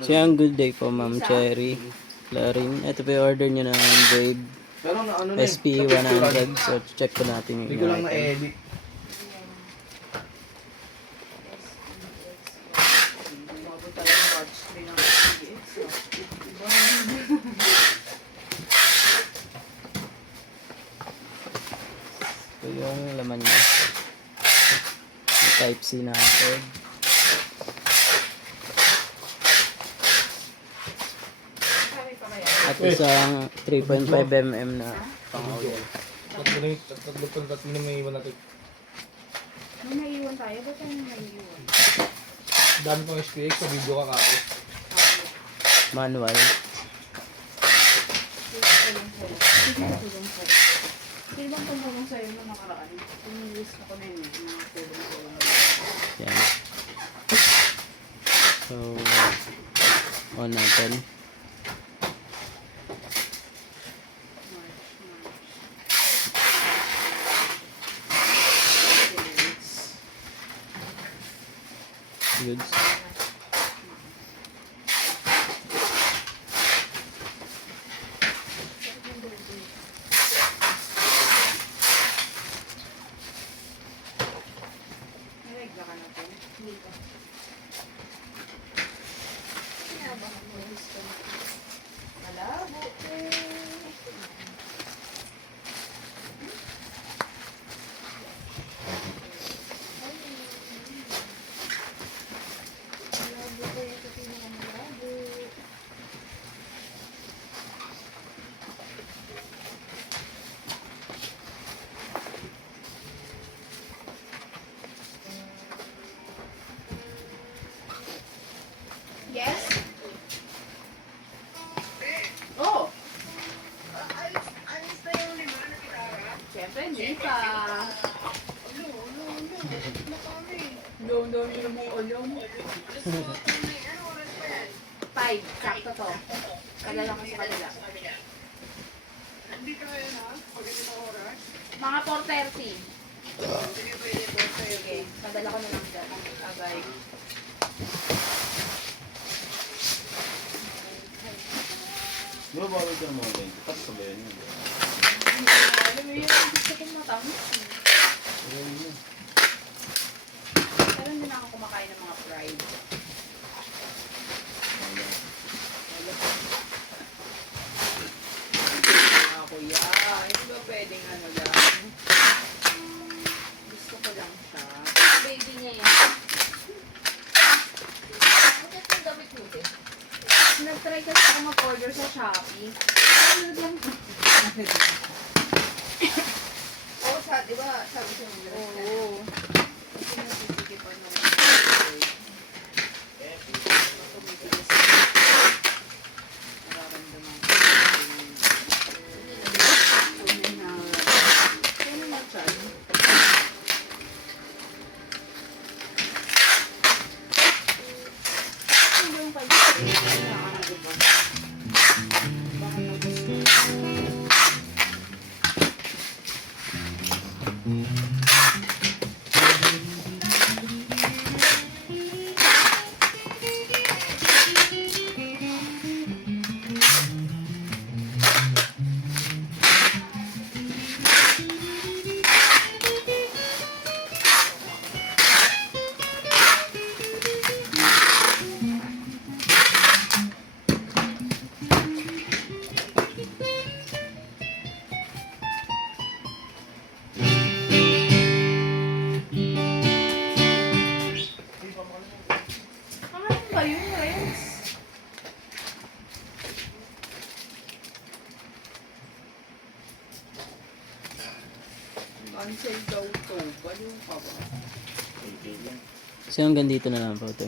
Siyang good day po, Ma'am Cherry Clarin. Ito po yung order niya ng Brave SP100. So, check po natin Hindi ko yung lang item. na-edit. Ito yung laman niya. Yung Type C na cord. At isang 3.5mm na pang-audio. Tatlo na may iwan natin. May naiiwan tayo? Ba't tayo naiiwan? Dami pang SPX sa video ka kako. Manual. Sino bang tumulong sa'yo nung nakaraan? Tumulong ako na yun, mga tulong-tulong. Yan. So, on natin. Goods. Naregla ka na po? Hindi pa. Kaya ba mo gusto mo? Malabo eh. Malabo ko yung kasi naman malabo. Yes? Oh! Alis na yung lima na kitara. Siyempre, hindi pa. Doon yung mong ulong. May ano oras pa yan? 5, sakto to. Kadala ko sa kanila. Hindi ka ngayon ha? Pag ganito oras? Mga 4:30. Sige pwede po sa'yo. Okay, padala ko na lang dyan. Abay. Di ba bawal ka ng mga ganyan? Tapos sabayan yun. Alam mo yun, gusto kong matamis. Pero hindi na ako kumakain ng mga fried. Ako yan. Hindi ba pwedeng ano lang? Gusto ko lang siya. Baby niya yan. Bakit yung gamit mo din? Nag-try kasi ako mag-order sa Shopee. Ano lang? Oo, di ba sabi ko mo Oo. Kasi nasisikipan mo lang. Nararamdaman ko. Ano na siya? Ano yung Ano ba yun, Renz? Cancel daw to. Baliw ka ba? So, hanggang dito na lang po. Thank you.